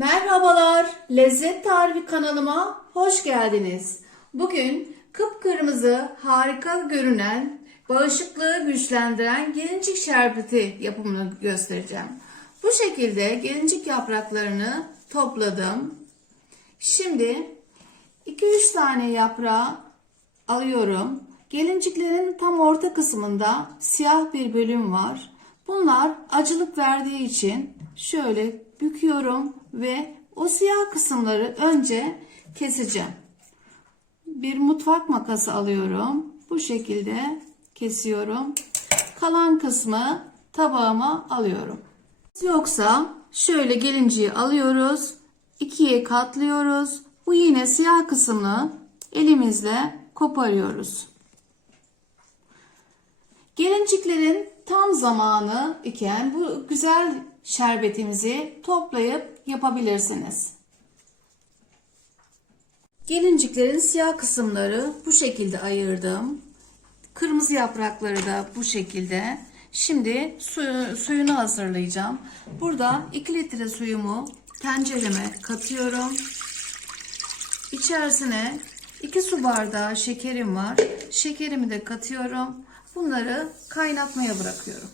Merhabalar, Lezzet Tarifi kanalıma hoş geldiniz. Bugün kıpkırmızı, harika görünen, bağışıklığı güçlendiren gelincik şerbeti yapımını göstereceğim. Bu şekilde gelincik yapraklarını topladım. Şimdi 2-3 tane yaprağı alıyorum. Gelinciklerin tam orta kısmında siyah bir bölüm var. Bunlar acılık verdiği için şöyle büküyorum ve o siyah kısımları önce keseceğim. Bir mutfak makası alıyorum. Bu şekilde kesiyorum. Kalan kısmı tabağıma alıyorum. Yoksa şöyle gelinciyi alıyoruz. ikiye katlıyoruz. Bu yine siyah kısmını elimizle koparıyoruz. Gelinciklerin tam zamanı iken bu güzel şerbetimizi toplayıp yapabilirsiniz. Gelinciklerin siyah kısımları bu şekilde ayırdım. Kırmızı yaprakları da bu şekilde. Şimdi suyu, suyunu hazırlayacağım. Burada 2 litre suyumu tencereme katıyorum. İçerisine 2 su bardağı şekerim var. Şekerimi de katıyorum. Bunları kaynatmaya bırakıyorum.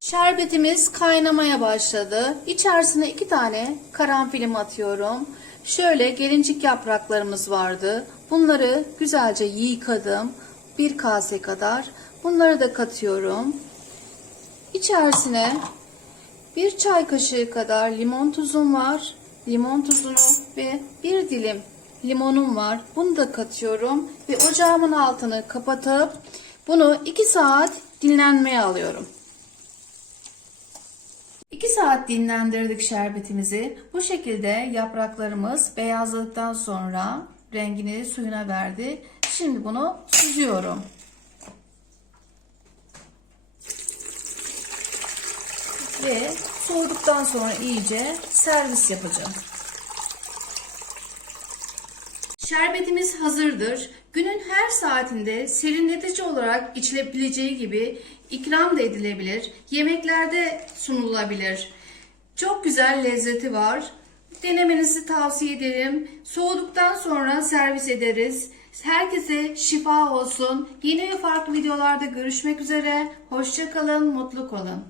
Şerbetimiz kaynamaya başladı. İçerisine 2 tane karanfilim atıyorum. Şöyle gelincik yapraklarımız vardı. Bunları güzelce yıkadım. Bir kase kadar. Bunları da katıyorum. İçerisine bir çay kaşığı kadar limon tuzum var. Limon tuzunu ve bir dilim limonum var. Bunu da katıyorum ve ocağımın altını kapatıp bunu 2 saat dinlenmeye alıyorum. 2 saat dinlendirdik şerbetimizi. Bu şekilde yapraklarımız beyazladıktan sonra rengini suyuna verdi. Şimdi bunu süzüyorum. Ve soğuduktan sonra iyice servis yapacağım. Şerbetimiz hazırdır. Günün her saatinde serinletici olarak içilebileceği gibi ikram da edilebilir. Yemeklerde sunulabilir. Çok güzel lezzeti var. Denemenizi tavsiye ederim. Soğuduktan sonra servis ederiz. Herkese şifa olsun. Yeni ve farklı videolarda görüşmek üzere. Hoşçakalın, mutlu kalın.